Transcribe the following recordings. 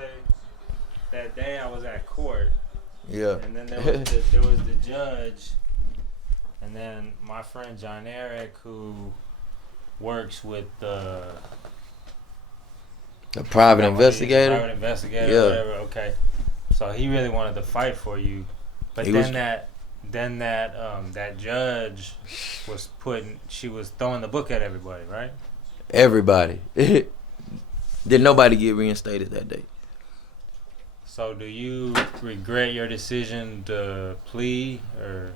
say that day I was at court. Yeah. And then there was the judge, and then my friend John Eric, who works with the private investigator. Private investigator, yeah. Whatever. Okay. So he really wanted to fight for you, but that judge she was throwing the book at everybody, right? Everybody. Did nobody get reinstated that day? So do you regret your decision to plea, or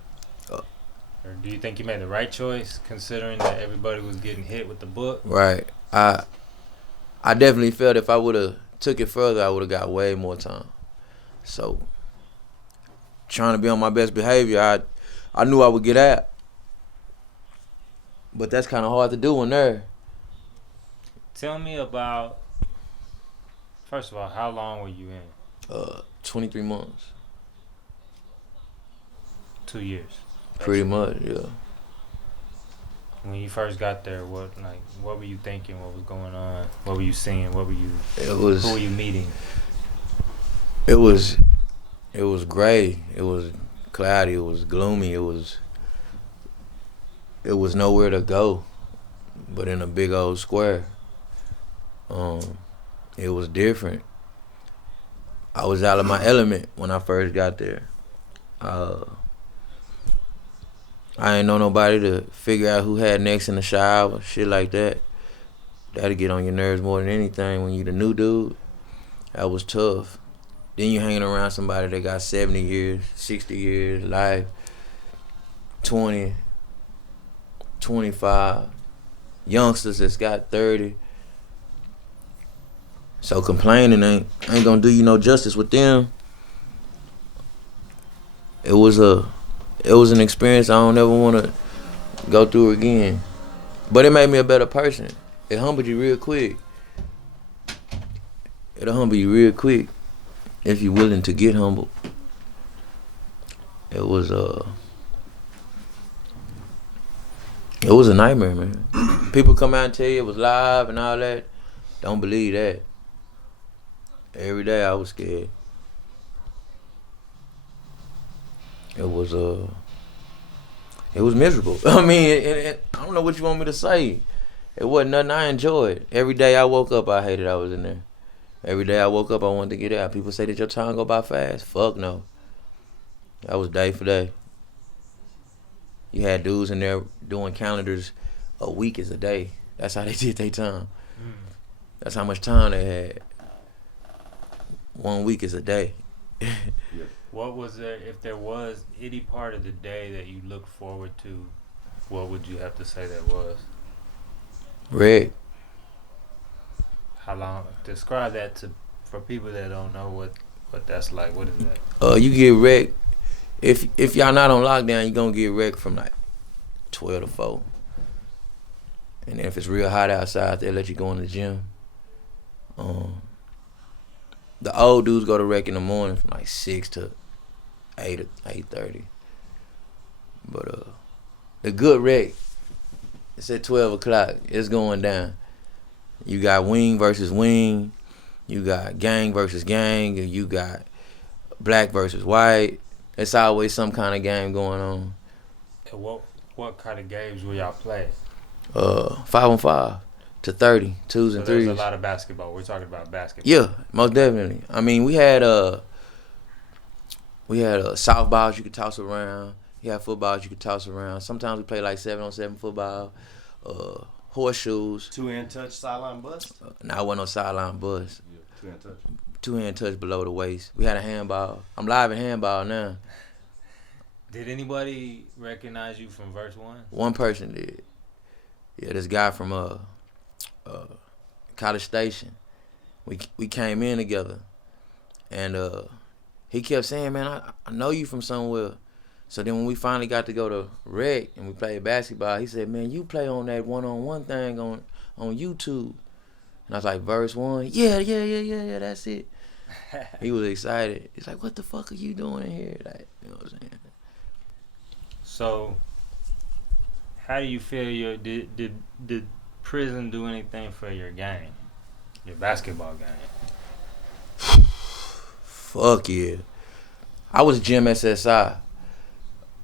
do you think you made the right choice, considering that everybody was getting hit with the book? Right. I definitely felt if I would have took it further, I would have got way more time. So, trying to be on my best behavior, I knew I would get out. But that's kind of hard to do in there. Tell me about, first of all, how long were you in? 23 months. 2 years. Pretty much, yeah. When you first got there, what were you thinking? What was going on? What were you seeing? Who were you meeting? It was gray. It was cloudy. It was gloomy. It was nowhere to go, but in a big old square. It was different. I was out of my element when I first got there. I ain't know nobody to figure out who had next in the shower, shit like that. That'll get on your nerves more than anything when you the new dude. That was tough. Then you hanging around somebody that got 70 years, 60 years, life, 20, 25, youngsters that's got 30. So complaining ain't gonna do you no justice with them. It was an experience I don't ever want to go through again. But it made me a better person. It humbled you real quick. It'll humble you real quick if you're willing to get humbled. It was a nightmare, man. People come out and tell you it was live and all that. Don't believe that. Every day I was scared. It was miserable. I mean, I don't know what you want me to say. It wasn't nothing I enjoyed. Every day I woke up, I hated I was in there. Every day I woke up, I wanted to get out. People say, did your time go by fast? Fuck no. That was day for day. You had dudes in there doing calendars. A week is a day. That's how they did their time. That's how much time they had. 1 week is a day. What was there, if there was any part of the day that you looked forward to, what would you have to say that was? Reg. How long? Describe that for people that don't know what that's like. What is that? You get wrecked. If y'all not on lockdown, you gonna get wrecked from like 12 to 4. And if it's real hot outside, they let you go in the gym. The old dudes go to rec in the morning from like 6 to 8 or 8:30. But the good rec, it's at 12 o'clock. It's going down. You got wing versus wing. You got gang versus gang. And you got black versus white. It's always some kind of game going on. And what kind of games will y'all play? 5-on-5 to 30, 2s and 3s. There's a lot of basketball. We're talking about basketball. Yeah, most definitely. I mean, we had softballs you could toss around. You had footballs you could toss around. Sometimes we play like 7-on-7 football. Horseshoes. Two-hand touch, sideline bust? Nah, I wasn't no sideline bust. Yeah, two-hand touch. Two-hand touch below the waist. We had a handball. I'm live in handball now. Did anybody recognize you from verse 1? One person did. Yeah, this guy from College Station. We came in together, and he kept saying, "Man, I know you from somewhere." So then when we finally got to go to rec and we played basketball, he said, "Man, you play on that one-on-one thing on YouTube." And I was like, "Verse 1? Yeah, that's it." He was excited. He's like, "What the fuck are you doing in here?" Like, you know what I'm saying? So, how do you feel did prison do anything for your game, your basketball game? Fuck yeah. I was gym SSI.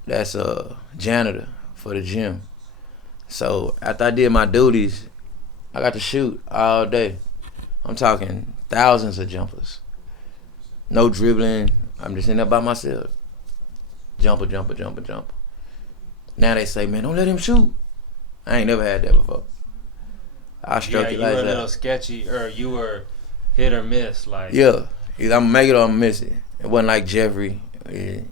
That's a janitor for the gym. So after I did my duties, I got to shoot all day. I'm talking thousands of jumpers. No dribbling. I'm just in there by myself. Jumper. Now they say, man, don't let him shoot. I ain't never had that before. I struck it you like were a that. little sketchy, or you were hit or miss, like. Yeah, either I'm gonna make it or I'm gonna miss it. It wasn't like Jeffrey. You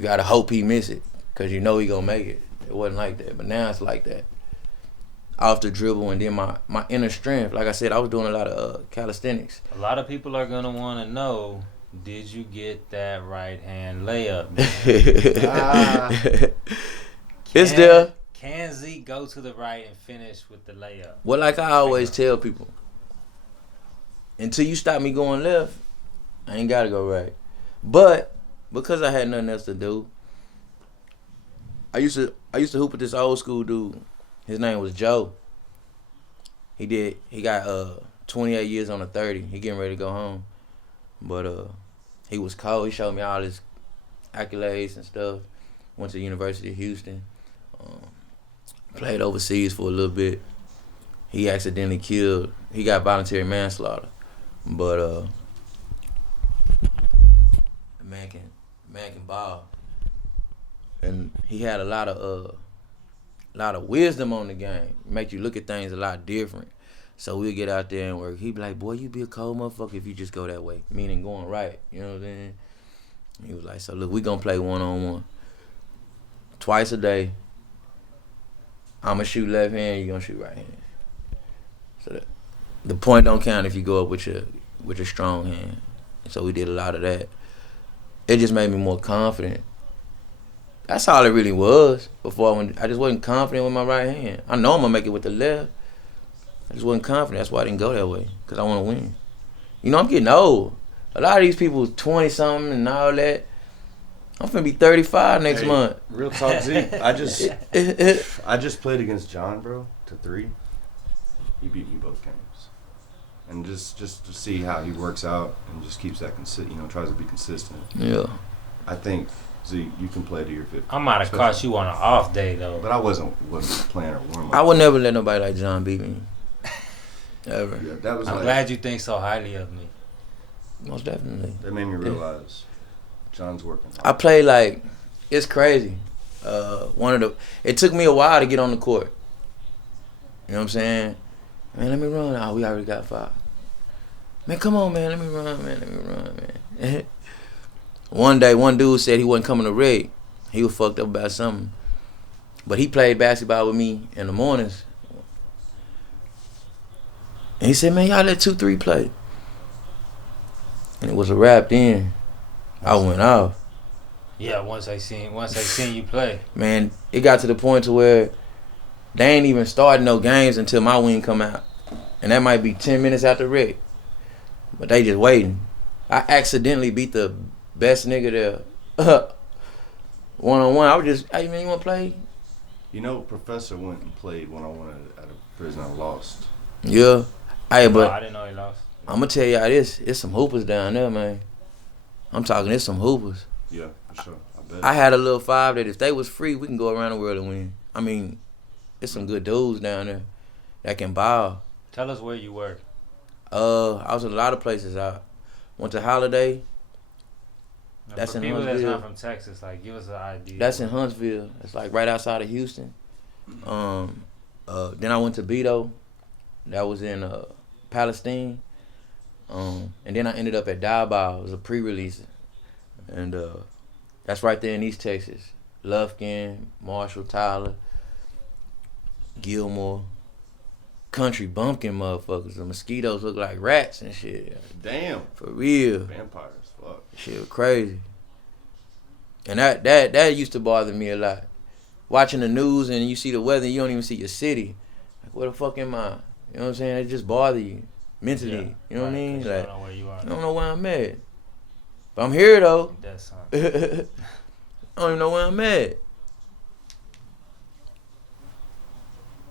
gotta hope he miss it, cause you know he gonna make it. It wasn't like that, but now it's like that. Off the dribble, and then my inner strength. Like I said, I was doing a lot of calisthenics. A lot of people are gonna want to know: did you get that right hand layup? It's there. Can Zeke go to the right and finish with the layup? Well, like I always tell people, until you stop me going left, I ain't gotta go right. But because I had nothing else to do, I used to hoop with this old school dude. His name was Joe. He got 28 years on the 30. He getting ready to go home. But he was cold. He showed me all his accolades and stuff. Went to the University of Houston. Played overseas for a little bit. He accidentally killed. He got voluntary manslaughter. But the man can ball. And he had a lot of wisdom on the game. Make you look at things a lot different. So we'll get out there and work. He'd be like, boy, you be a cold motherfucker if you just go that way. Meaning going right. You know what I'm saying? He was like, so look, we gonna play one-on-one. Twice a day. I'ma shoot left hand, you gonna shoot right hand. So the point don't count if you go up with your strong hand. So we did a lot of that. It just made me more confident. That's all it really was. Before I just wasn't confident with my right hand. I know I'm gonna make it with the left. I just wasn't confident. That's why I didn't go that way. Cause I want to win. You know, I'm getting old. A lot of these people 20 something and all that. I'm finna be 35 next month. Real talk, Zeke. I just played against John, bro, to 3. He beat me both games, and just to see how he works out and just keeps that tries to be consistent. Yeah. I think Zeke, you can play to your 50. I might have caught you on an off day though. But I wasn't playing or warm up. I would never let nobody like John beat me. Ever. Yeah, that was. I'm glad you think so highly of me. Most definitely. That made me realize John's working hard. I played like, it's crazy. It took me a while to get on the court. You know what I'm saying? Man, let me run. Oh, we already got 5. Man, come on, man. Let me run, man. One day, one dude said he wasn't coming to rig. He was fucked up about something. But he played basketball with me in the mornings. And he said, man, y'all let 2-3 play. And it was a wrap then. I went off. Yeah, once I seen you play. Man, it got to the point to where they ain't even starting no games until my wing come out. And that might be 10 minutes after rec. But they just waiting. I accidentally beat the best nigga there. One-on-one. I was just, hey man, you wanna play? You know, Professor went and played one-on-one at a prison and lost. Yeah. Hey, but I didn't know he lost. I'm gonna tell y'all this. It's some hoopers down there, man. I'm talking, it's some hoopers. Yeah, for sure. I bet. I had a little 5 that if they was free, we can go around the world and win. I mean, it's some good dudes down there that can ball. Tell us where you were. I was in a lot of places. I went to Holiday. Now, That's for in people that's Huntsville. not from Texas, like, give us an idea. That's in Huntsville. It's like right outside of Houston. Then I went to Beto. That was in Palestine. And then I ended up at Diabol. It was a pre-release. And that's right there in East Texas. Lufkin, Marshall, Tyler, Gilmore. Country bumpkin motherfuckers. The mosquitoes look like rats and shit. Damn. For real. Vampires. Fuck. Shit was crazy. And that used to bother me a lot. Watching the news and you see the weather and you don't even see your city. Like, where the fuck am I? You know what I'm saying? It just bother you mentally. Yeah, You know what I mean? You Like, don't know where you are. I don't know where I'm at. But I'm here though. That's I don't even know where I'm at.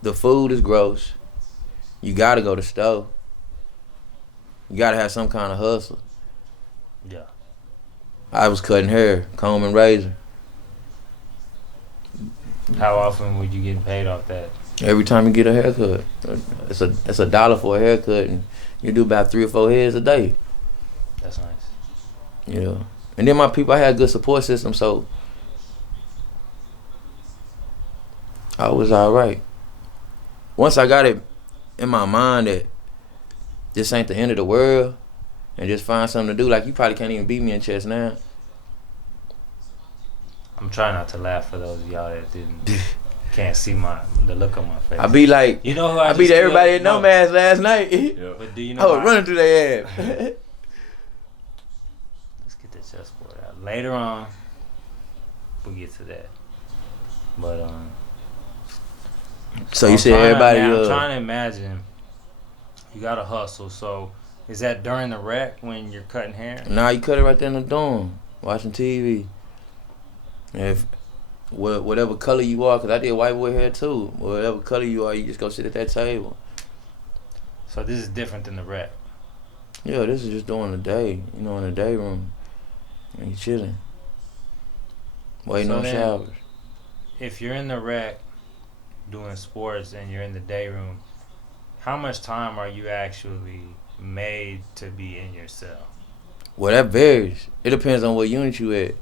The food is gross. You gotta go to store. You gotta have some kind of hustle. yeah. I was cutting hair, comb and razor. How often would you get paid off that? Every time you get a haircut, it's $1 for a haircut, and you do about 3 or 4 heads a day. That's nice. Yeah, and then my people, I had a good support system, so I was all right. Once I got it in my mind that this ain't the end of the world, and just find something to do. Like, you probably can't even beat me in chess now. I'm trying not to laugh for those of y'all that can't see the look on my face. I be like, you know who I beat everybody at Nomads last night. Yeah. But do you I know? was running through their ass. Let's get the chessboard out. Later on, we'll get to that. But So you said everybody. I'm trying to imagine. You gotta hustle. So is that during the rec when you're cutting hair? Nah, you cut it right there in the dorm, watching TV. If whatever color you are, cause I did white boy hair too. Whatever color you are, you just go sit at that table. So this is different than the rec. Yeah, this is just during the day. You know, in the day room, and you chilling, waiting on showers. If you're in the rec doing sports and you're in the day room, how much time are you actually made to be in your cell? Well, that varies. It depends on what unit you at.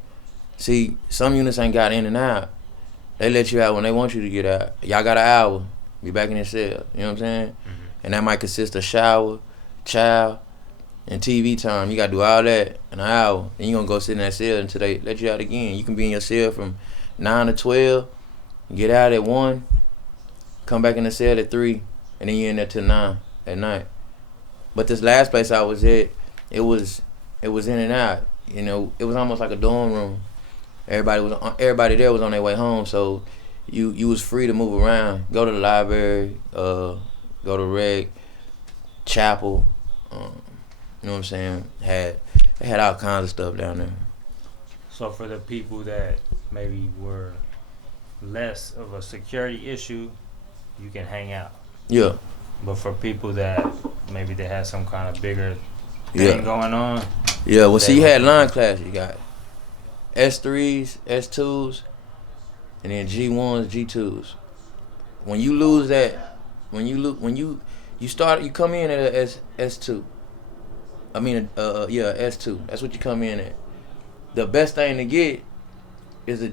See, some units ain't got in and out. They let you out when they want you to get out. Y'all got an hour. Be back in your cell. You know what I'm saying? Mm-hmm. And that might consist of shower, chow, and TV time. You got to do all that in an hour. Then you going to go sit in that cell until they let you out again. You can be in your cell from 9 to 12, get out at 1, come back in the cell at 3, and then you're in there till 9 at night. But this last place I was at, it was in and out. You know, it was almost like a dorm room. Everybody there was on their way home, so you was free to move around, go to the library, go to rec, chapel. You know what I'm saying? They had all kinds of stuff down there. So for the people that maybe were less of a security issue, you can hang out. Yeah. But for people that maybe they had some kind of bigger thing going on. Yeah, well, see, you had line classes. You got S3s, S2s, and then G1s, G2s. When you lose that, you come in at a S2. I mean, S2. That's what you come in at. The best thing to get is a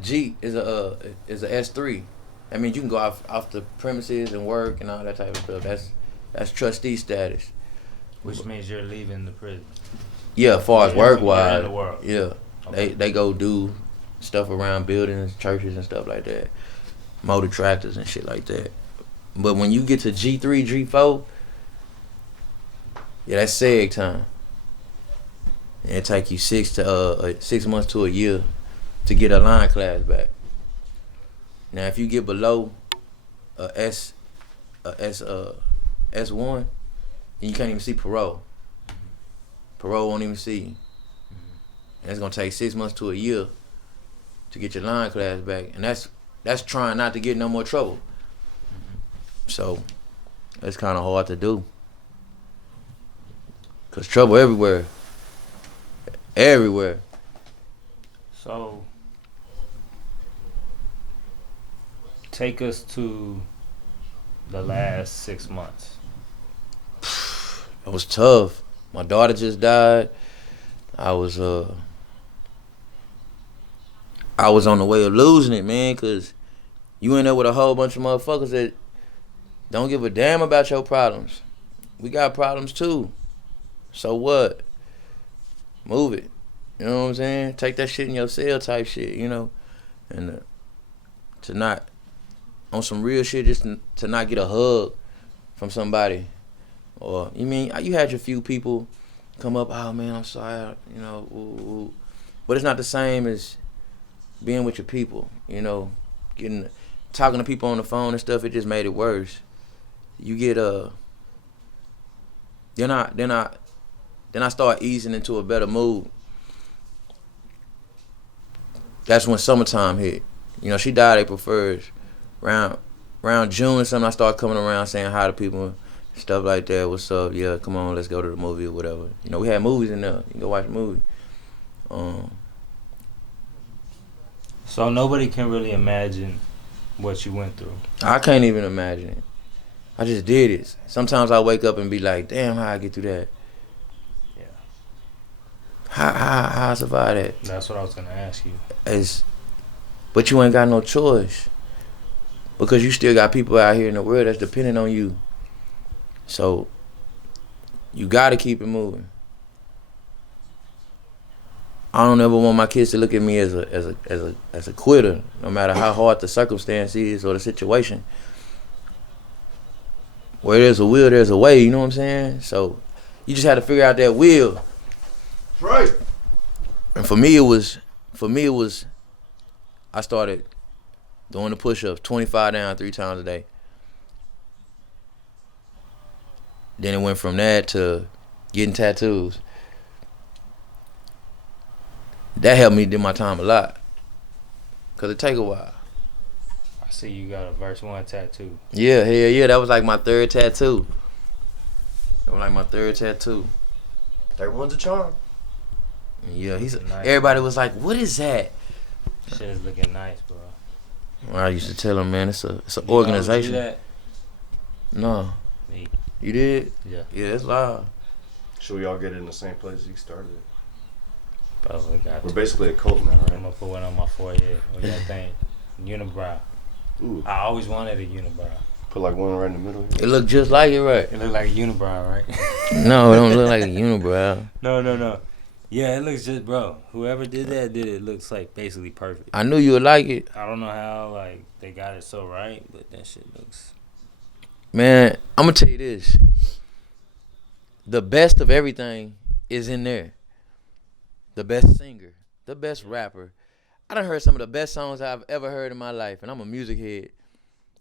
S3. I mean, you can go off the premises and work and all that type of stuff. That's trustee status. Which means you're leaving the prison. Yeah, as far as work-wise. The world. Yeah. Okay. They go do stuff around buildings, churches and stuff like that. Motor tractors and shit like that. But when you get to G3, G4, yeah, that's SEG time. And it take you 6 months to a year to get a line class back. Now, if you get below S1, then you can't even see parole. Parole won't even see you. And it's gonna take 6 months to a year to get your line class back, and that's trying not to get in no more trouble. So that's kind of hard to do, cause trouble everywhere. So take us to the last 6 months. It was tough. My daughter just died. I was on the way of losing it, man, cause you in there with a whole bunch of motherfuckers that don't give a damn about your problems. We got problems too. So what? Move it. You know what I'm saying? Take that shit in your cell type shit, you know? And to not, on some real shit, just to not get a hug from somebody. Or, you had your few people come up, oh man, I'm sorry, you know, ooh. But it's not the same as being with your people, you know, talking to people on the phone and stuff. It just made it worse. You get then I start easing into a better mood. That's when summertime hit. You know, she died April 1st. Around June or something, I started coming around saying hi to people, stuff like that. What's up? Yeah, come on, let's go to the movie or whatever. You know, we had movies in there. You can go watch a movie. So nobody can really imagine what you went through. I can't even imagine it. I just did it. Sometimes I wake up and be like, damn, how I get through that? Yeah. How I survive that? That's what I was gonna ask you. But you ain't got no choice. Because you still got people out here in the world that's depending on you. So you gotta keep it moving. I don't ever want my kids to look at me as a quitter, no matter how hard the circumstance is or the situation. Where there's a will, there's a way. You know what I'm saying? So you just had to figure out that will. That's right. And for me, it was. I started doing the push-ups, 25 down 3 times a day. Then it went from that to getting tattoos. That helped me do my time a lot. Cause it take a while. I see you got a verse 1 tattoo. Yeah, hell yeah. That was like my 3rd tattoo. Third one's a charm. Yeah, Nice. everybody was like, "What is that?" Shit is looking nice, bro. Well, I used to tell them, man, it's an You organization. know who did No, that? Me. you did? Yeah. Yeah, it's loud. Should we all get it in the same place you started it? Probably got We're to. basically a cult now, I'm right? gonna put one on my forehead. What y'all think? Unibrow. Ooh, I always wanted a unibrow. put like one right in the middle here. It looked just like it, right? It look like a unibrow, right? No, it don't look like a unibrow. No. Yeah, it looks just, bro. Whoever did it looks like basically perfect. I knew you would like it. I don't know how like they got it so right, but that shit looks. Man, I'm gonna tell you this. The best of everything is in there. The best singer, the best rapper. I done heard some of the best songs I've ever heard in my life, and I'm a music head.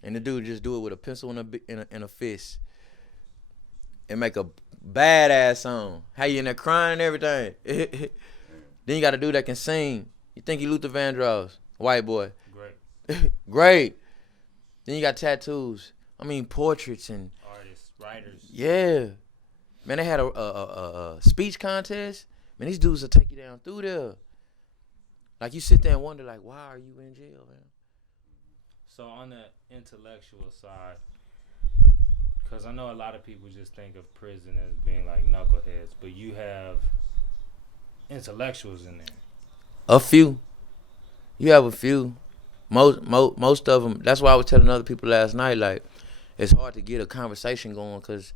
And the dude just do it with a pencil and a fist and make a badass song. How you in there crying and everything. Then you got a dude that can sing. You think he Luther Vandross, white boy. Great. Great. Then you got tattoos. I mean portraits and Artists, writers. yeah. Man, they had a speech contest. Man, these dudes will take you down through there. Like you sit there and wonder, like, why are you in jail, man? So on the intellectual side, because I know a lot of people just think of prison as being like knuckleheads, but you have intellectuals in there. A few. You have a few. Most of them. That's why I was telling other people last night, like, it's hard to get a conversation going because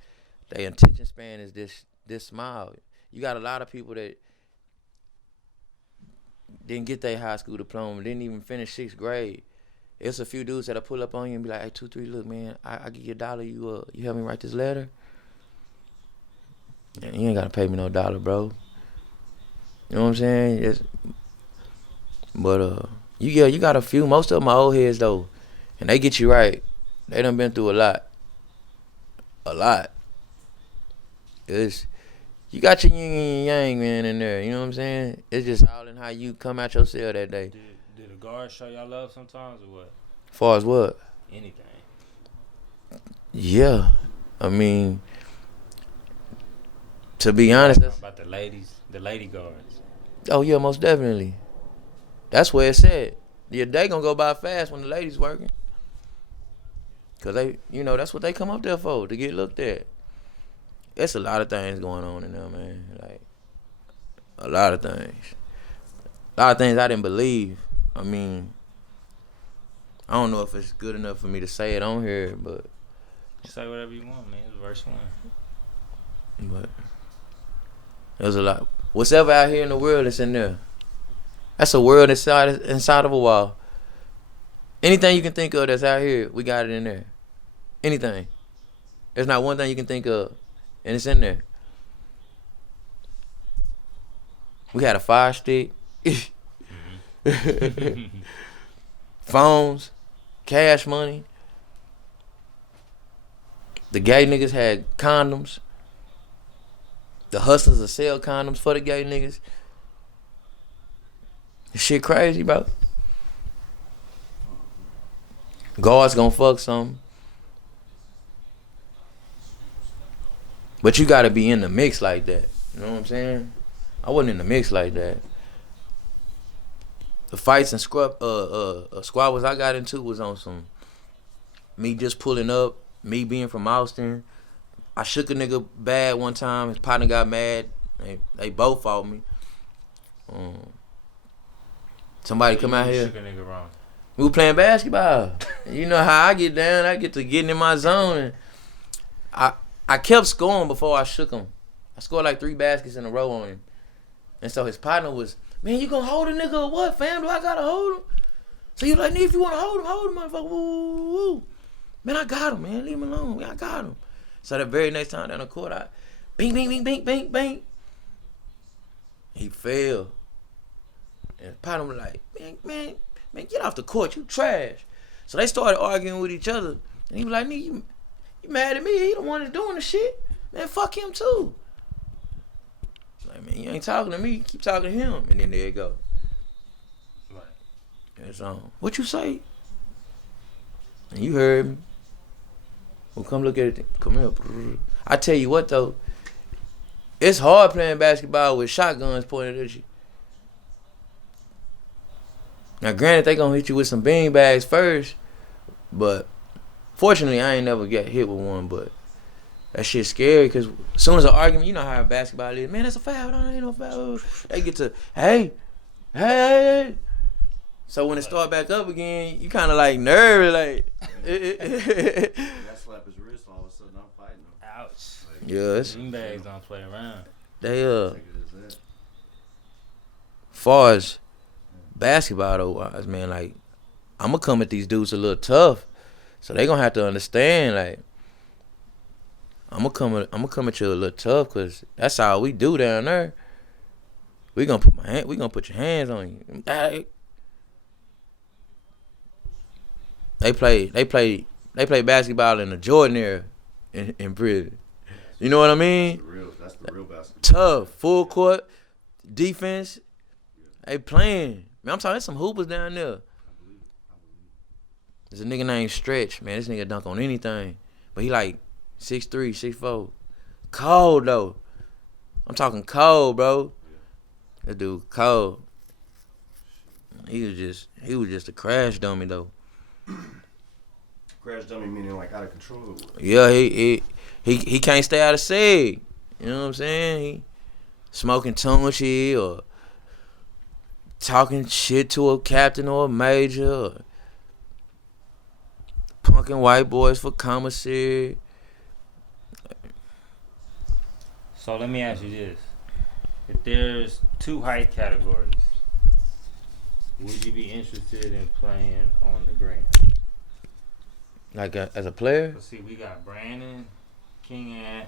their attention span is this small. You got a lot of people that didn't get their high school diploma, didn't even finish 6th grade. It's a few dudes that'll pull up on you and be like, hey, 2-3, look, man, I give you $1. You help me write this letter? Man, you ain't got to pay me no $1, bro. You know what I'm saying? But you got a few. Most of them are old heads, though. And they get you right. They done been through a lot. A lot. You got your yin and yang, man, in there. You know what I'm saying? It's just all in how you come out your cell that day. Did the guards show y'all love sometimes or what? As far as what? Anything. Yeah. I mean, to be honest, that's... About the lady guards. Oh, yeah, most definitely. That's where it's at. Your day gonna go by fast when the ladies working. Because that's what they come up there for, to get looked at. It's a lot of things going on in there, man. Like, a lot of things. A lot of things I didn't believe. I mean, I don't know if it's good enough for me to say it on here, but... Say whatever you want, man. It's verse 1. But there's a lot. Whatever out here in the world that's in there. That's a world inside of a wall. Anything you can think of that's out here, we got it in there. Anything. There's not one thing you can think of, and it's in there. We had a fire stick. Phones. Cash money. The gay niggas had condoms. The hustlers will sell condoms for the gay niggas. This shit crazy, bro. Guards gonna fuck something. But you gotta be in the mix like that. You know what I'm saying? I wasn't in the mix like that. the fights and squabbles I got into was on some me just pulling up, me being from Austin. I shook a nigga bad one time. His partner got mad. They both fought me. Somebody come out here. Shook a nigga wrong. We were playing basketball. You know how I get down. I get to getting in my zone. And I kept scoring before I shook him. I scored like 3 baskets in a row on him. And so his partner was, man, you gonna hold a nigga or what, fam? Do I gotta hold him? So he was like, nigga, if you wanna hold him, motherfucker. Woo, woo, woo. Man, I got him, man. Leave him alone. Man, I got him. So the very next time down the court, I bing, bing, bing, bing, bing, bing. He fell. And his partner was like, man, get off the court. You trash. So they started arguing with each other. And he was like, nigga, you mad at me? He the one that's doing the shit. Man, fuck him too. Like, man, you ain't talking to me. Keep talking to him. And then there you go. Right. It's what you say? And you heard me. Well, come look at it. Come here. I tell you what, though. It's hard playing basketball with shotguns pointed at you. Now, granted, they gonna hit you with some bean bags first, but fortunately, I ain't never get hit with one. But that shit's scary because as soon as an argument, you know how basketball is. Man, that's a foul. No, ain't no foul. They get to, hey. So when it start back up again, you kind of like nervous, like. That slap his wrist, all of a sudden I'm fighting him. Ouch. Like, Yeah, it's, Bean bags don't play around. they take it as that. far as basketball though wise, man, like I'm gonna come at these dudes a little tough, so they gonna have to understand, like I'm gonna come at you a little tough, cause that's all we do down there. We gonna put your hands on you. They play basketball in the Jordan era in prison. You know what I mean? That's the real basketball. Tough, full court defense. They playing. Man, I'm talking, there's some hoopers down there. There's a nigga named Stretch. Man, this nigga dunk on anything. But he like 6'3", 6'4". Cold, though. I'm talking cold, bro. That dude cold. He was just a crash dummy, though. Crash dummy meaning like out of control. Yeah, he can't stay out of sig. You know what I'm saying? He smoking tunchi or talking shit to a captain or a major, or punking white boys for commissary. So let me ask you this. If there's 2 height categories, would you be interested in playing on the green? Like as a player? Let's see, we got Brandon, King Ant,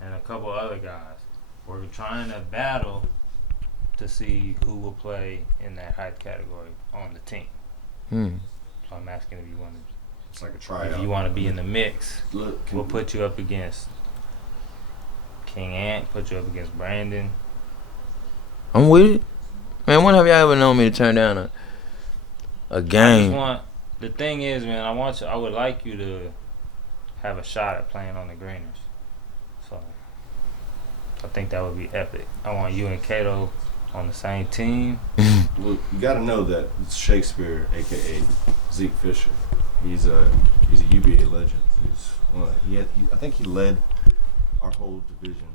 and a couple other guys. We're trying to battle to see who will play in that height category on the team. So I'm asking if you want to. It's like a tryout. If you want to be in the mix, Look, we'll put you up against King Ant, put you up against Brandon. I'm with it. Man, when have y'all ever known me to turn down a game? The thing is, man, I would like you to have a shot at playing on the Greeners. So I think that would be epic. I want you and Kato on the same team. Look, you got to know that it's Shakespeare, aka Zeke Fisher. He's a UBA legend. I think he led our whole division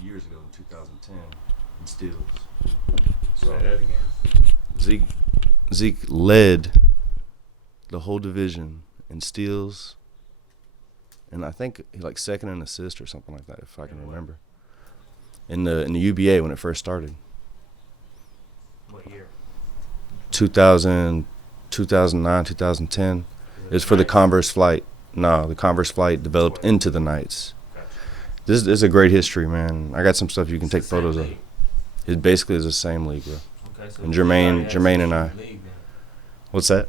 years ago in 2010 in steals. So Say that again. Zeke led the whole division in steals, and I think like second in assist or something like that, if I can remember. In the UBA when it first started. What year? 2009, 2010. It was for the Converse flight. No, the Converse flight developed into the Knights. Gotcha. This is a great history, man. I got some stuff you can take photos of. It basically is the same league, bro. Okay, so And Jermaine and I. What's that?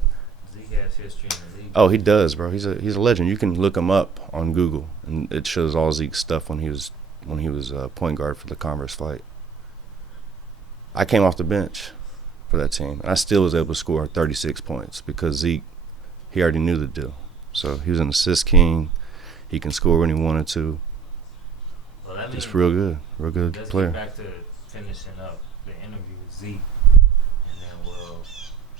Zeke has history in the league. Oh, he does, bro. He's a legend. You can look him up on Google, and it shows all Zeke's stuff when he was point guard for the Converse flight. I came off the bench for that team, and I still was able to score 36 points because Zeke, he already knew the deal. So he was an assist king. He can score when he wanted to. Well, that Just real good let's player. get back to finishing up the interview with Zeke, and then we'll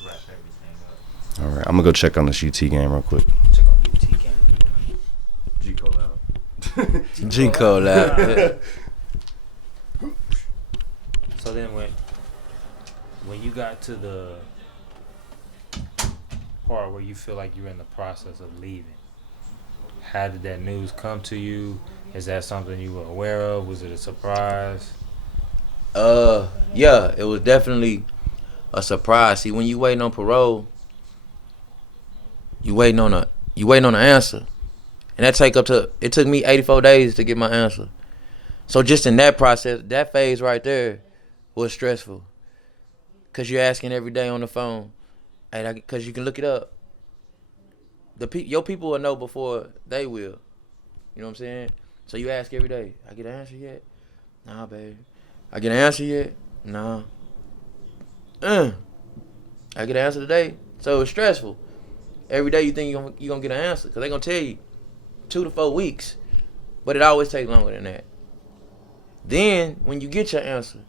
wrap everything up. All right, I'm gonna go check on this UT game real quick. Check on UT game. G Cole out. G Cole out. So then when you got to the part where you feel like you're in the process of leaving, how did that news come to you? Is that something you were aware of? Was it a surprise? Yeah, it was definitely a surprise. See, when you waiting on parole, you waiting on an answer. And it took me 84 days to get my answer. So just in that process, that phase right there was stressful. Cause you're asking every day on the phone. Hey, cause you can look it up. Your people will know before they will. You know what I'm saying? So you ask every day, I get an answer yet? Nah, baby. I get an answer yet? Nah. I get an answer today. So it's stressful. Every day you think you're gonna get an answer. Because they're going to tell you 2 to 4 weeks. But it always takes longer than that. Then, when you get your answer,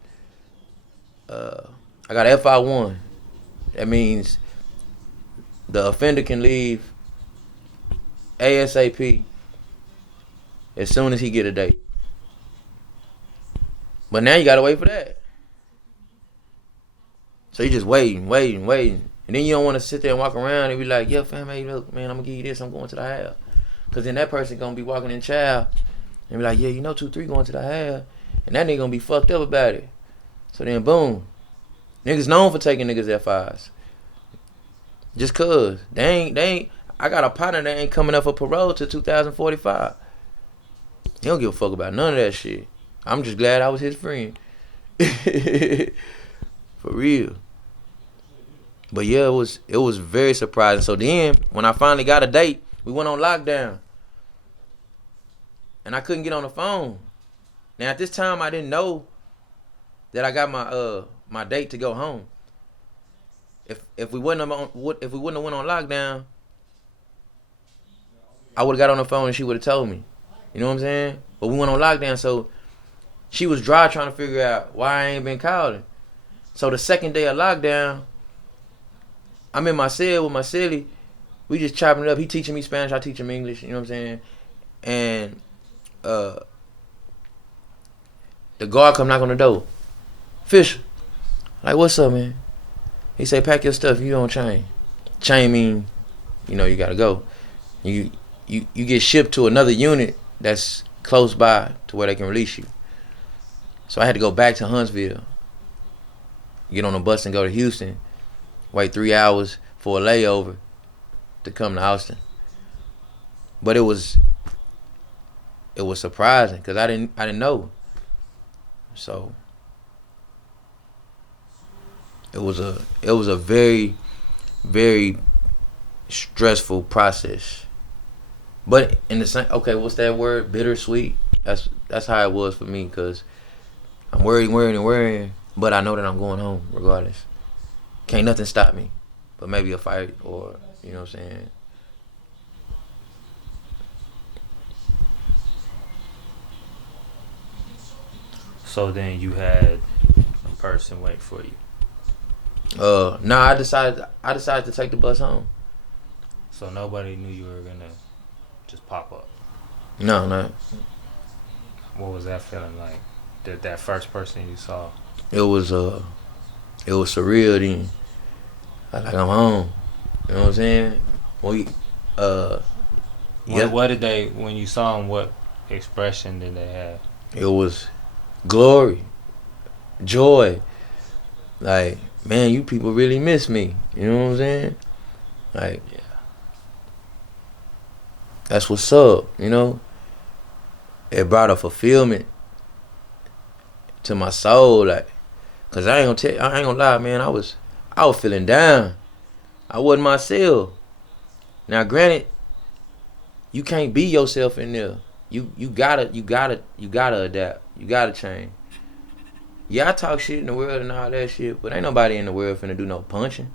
I got FI1. That means the offender can leave ASAP as soon as he get a date. But now you got to wait for that. So you just waiting. And then you don't want to sit there and walk around and be like, yeah, fam, hey, look, man, I'm going to give you this. I'm going to the house. Because then that person going to be walking in child and be like, yeah, 2-3 going to the house. And that nigga going to be fucked up about it. So then, boom. Niggas known for taking niggas FIs. Just cause. They ain't, I got a partner that ain't coming up for parole till 2045. He don't give a fuck about none of that shit. I'm just glad I was his friend. For real. But yeah, it was very surprising. So then, when I finally got a date, we went on lockdown. And I couldn't get on the phone. Now at this time, I didn't know that I got my date to go home. If we wouldn't have went on lockdown, I would have got on the phone and she would have told me. You know what I'm saying? But we went on lockdown, so she was dry trying to figure out why I ain't been calling. So the second day of lockdown, I'm in my cell with my celly. We just chopping it up. He teaching me Spanish, I teach him English. You know what I'm saying? And the guard come knock on the door. Fisher, like, what's up, man? He say, pack your stuff. You don't chain. Chain mean, you gotta go. You get shipped to another unit that's close by to where they can release you. So I had to go back to Huntsville, get on a bus and go to Houston, wait 3 hours for a layover to come to Austin. But it was surprising because I didn't know. So it was a very, very stressful process. But in the same, okay, what's that word? Bittersweet. That's how it was for me, because I'm worrying, but I know that I'm going home regardless. Can't nothing stop me, but maybe a fight or, you know what I'm saying. So then you had a person wait for you. I decided to take the bus home. So nobody knew you were gonna just pop up. No. What was that feeling like? That first person you saw? It was surreal then. Like, I'm home. You know what I'm saying? What did they, when you saw them, what expression did they have? It was glory, joy. Like, man, you people really miss me. You know what I'm saying? Like, yeah. That's what's up, It brought a fulfillment to my soul, like, cause I ain't gonna lie, man. I was feeling down. I wasn't myself. Now, granted, you can't be yourself in there. You gotta adapt. You gotta change. Yeah, I talk shit in the world and all that shit, but ain't nobody in the world finna do no punching.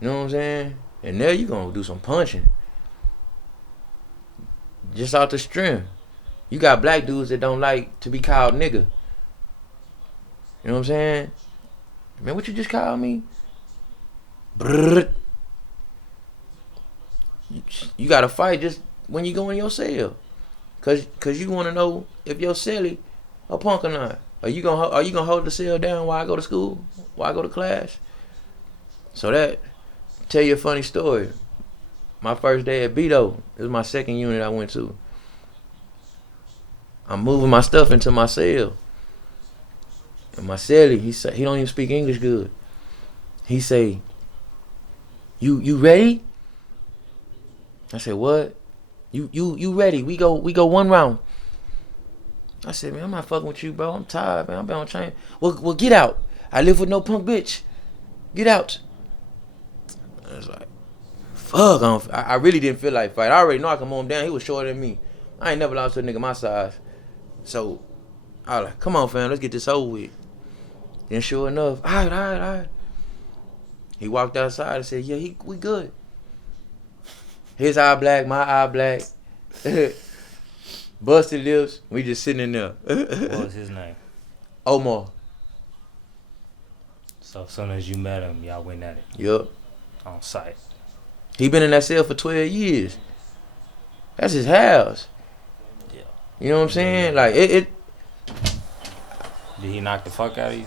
You know what I'm saying? And there you gonna do some punching. Just out the strength. You got black dudes that don't like to be called nigga. You know what I'm saying? Man, what you just called me? You gotta fight just when you go in your cell, cause you wanna know if your celly a punk or not. Are you gonna hold the cell down while I go to school, while I go to class? So that tell you a funny story. My first day at Beto, this was my second unit I went to. I'm moving my stuff into my cell, and my celly, he don't even speak English good. He say, "You ready?" I said, "What? You ready? We go one round." I said, "Man, I'm not fucking with you, bro. I'm tired, man. I've been on train." Well, get out. I live with no punk bitch. Get out. I was like, fuck. I really didn't feel like fight. I already know I can mow him down. He was shorter than me. I ain't never lost to a nigga my size. So I was like, come on, fam. Let's get this over with. Then sure enough, all right. He walked outside and said, yeah, we good. His eye black, my eye black. Busted lips. We just sitting in there. What was his name? Omar. So as soon as you met him, y'all went at it. Yup. On site. He been in that cell for 12 years. That's his house. Yeah. You know what I'm saying? Like it. Did he knock the fuck out of you?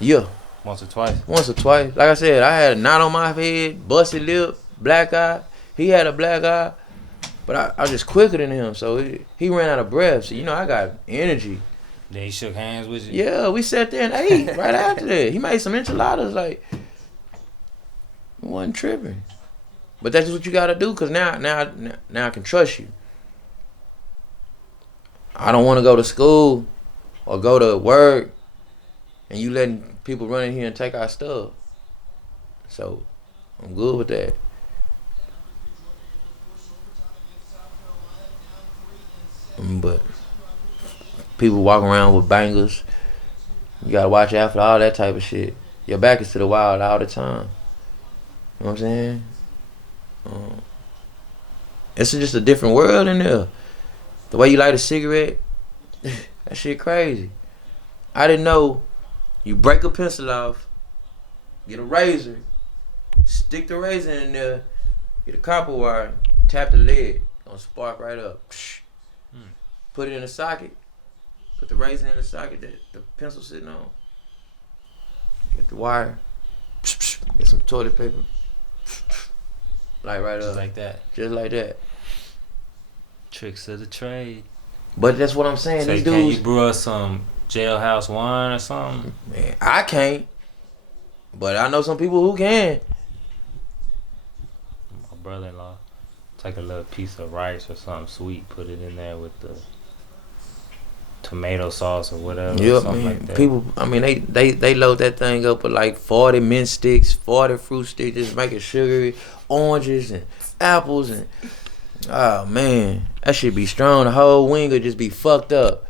Yeah. Once or twice? Once or twice. Like I said, I had a knot on my head, busted lip, black eye. He had a black eye, but I was just quicker than him. So he ran out of breath. So, you know, I got energy. Then he shook hands with you? Yeah, we sat there and ate right after that. He made some enchiladas. Like, he wasn't tripping. But that's what you got to do, because now I can trust you. I don't want to go to school or go to work and you letting people run in here and take our stuff. So I'm good with that. But people walk around with bangers. You gotta watch out for all that type of shit. Your back is to the wall all the time. You know what I'm saying? It's just a different world in there. The way you light a cigarette, that shit crazy. I didn't know you break a pencil off, get a razor, stick the razor in there, get a copper wire, tap the lead, gonna spark right up. Put it in the socket, put the razor in the socket that the pencil sitting on, get the wire, get some toilet paper, light right up. Just like that. Just like that. Tricks of the trade. But that's what I'm saying. So these can dudes, you brew us some jailhouse wine or something? man, I can't. But I know some people who can. My brother-in-law, take a little piece of rice or something sweet, put it in there with the tomato sauce or whatever. Yeah, something man. like that. People, I mean, they load that thing up with like 40 mint sticks, 40 fruit sticks, just make it sugary, oranges and apples and, oh man, that shit be strong. The whole wing would just be fucked up.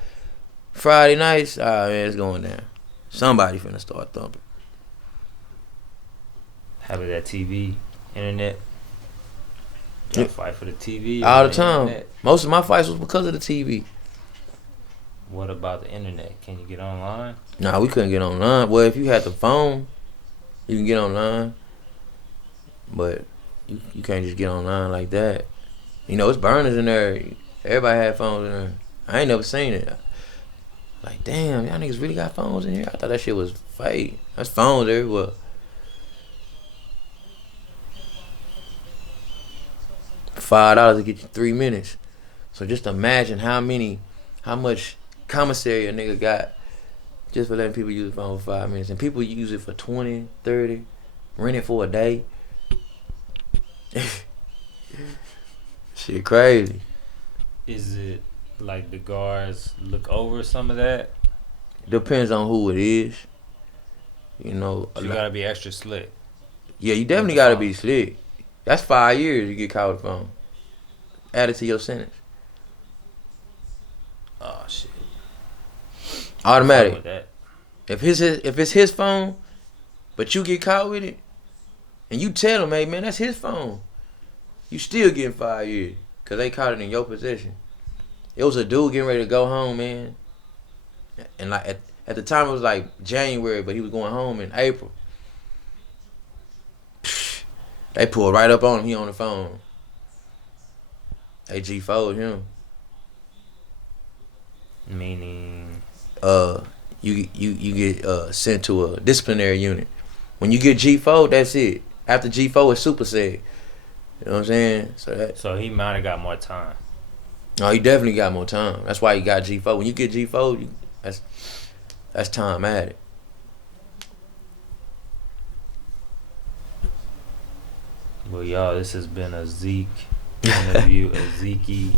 Friday nights, man, it's going down. Somebody finna start thumping. Having that TV, internet. You gotta fight for the TV. All the time. Internet. Most of my fights was because of the TV. What about the internet? Can you get online? Nah, we couldn't get online. Well, if you had the phone, you can get online. But you can't just get online like that. You know, it's burners in there. Everybody had phones in there. I ain't never seen it. Like, damn, y'all niggas really got phones in here? I thought that shit was fake. That's phones everywhere. $5 to get you 3 minutes. So just imagine how much commissary a nigga got just for letting people use the phone for 5 minutes. And people use it for 20, 30, rent it for a day. Shit crazy. Is it like the guards look over some of that? Depends on who it is. You know. You gotta be extra slick. Yeah, you definitely gotta be slick. That's 5 years you get caught with the phone. Add it to your sentence. Oh shit. Automatic. With that. If it's his phone, but you get caught with it, and you tell him, hey man, that's his phone, you still getting 5 years. Cause they caught it in your possession. It was a dude getting ready to go home, man. And like at the time it was like January, but he was going home in April. They pulled right up on him. He on the phone. They G4'd him. Meaning, you get sent to a disciplinary unit. When you get G4, that's it. After G4, it's supersede. You know what I'm saying? So he might have got more time. No, he definitely got more time. That's why he got G4. When you get G4, that's time added. Well, y'all, this has been a Zeke interview, a Zeke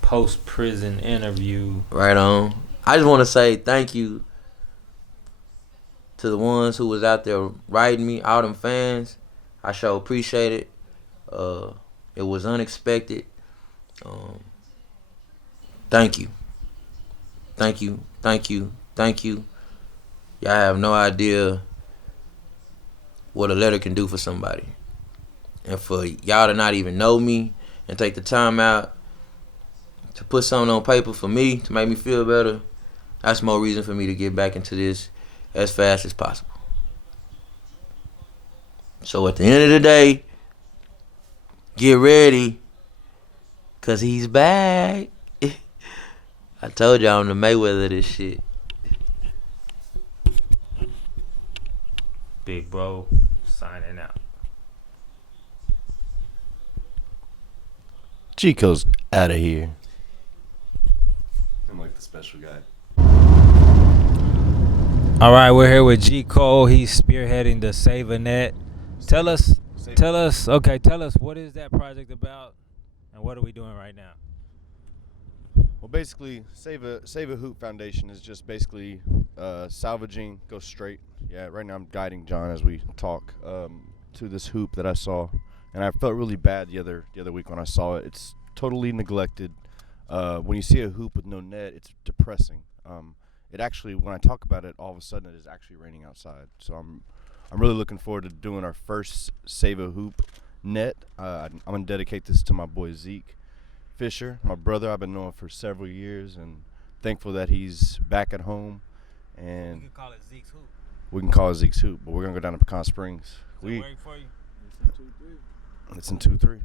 post-prison interview. Right on. I just want to say thank you to the ones who was out there writing me, all them fans. I sure appreciate it. It was unexpected. Thank you. Thank you. Thank you. Thank you. Y'all have no idea what a letter can do for somebody. And for y'all to not even know me and take the time out to put something on paper for me to make me feel better, that's more reason for me to get back into this as fast as possible. So at the end of the day, get ready, because he's back. I told y'all I'm the Mayweather of this shit. Big bro, signing out. Chico's out of here. I'm like the special guy. All right, we're here with G. Cole. He's spearheading the Save a Net. Tell us, what is that project about, and what are we doing right now? Well, basically, Save a Hoop Foundation is just basically salvaging, go straight. Yeah, right now I'm guiding John as we talk to this hoop that I saw, and I felt really bad the other week when I saw it. It's totally neglected. When you see a hoop with no net, it's depressing. It actually, when I talk about it, all of a sudden it is actually raining outside. So I'm really looking forward to doing our first Save a Hoop net. I'm gonna dedicate this to my boy Zeke Fisher, my brother. I've been knowing for several years, and thankful that he's back at home. And We can call it Zeke's Hoop. we can call it Zeke's Hoop, but we're gonna go down to Pecan Springs. Does it work for you? It's in 2-3.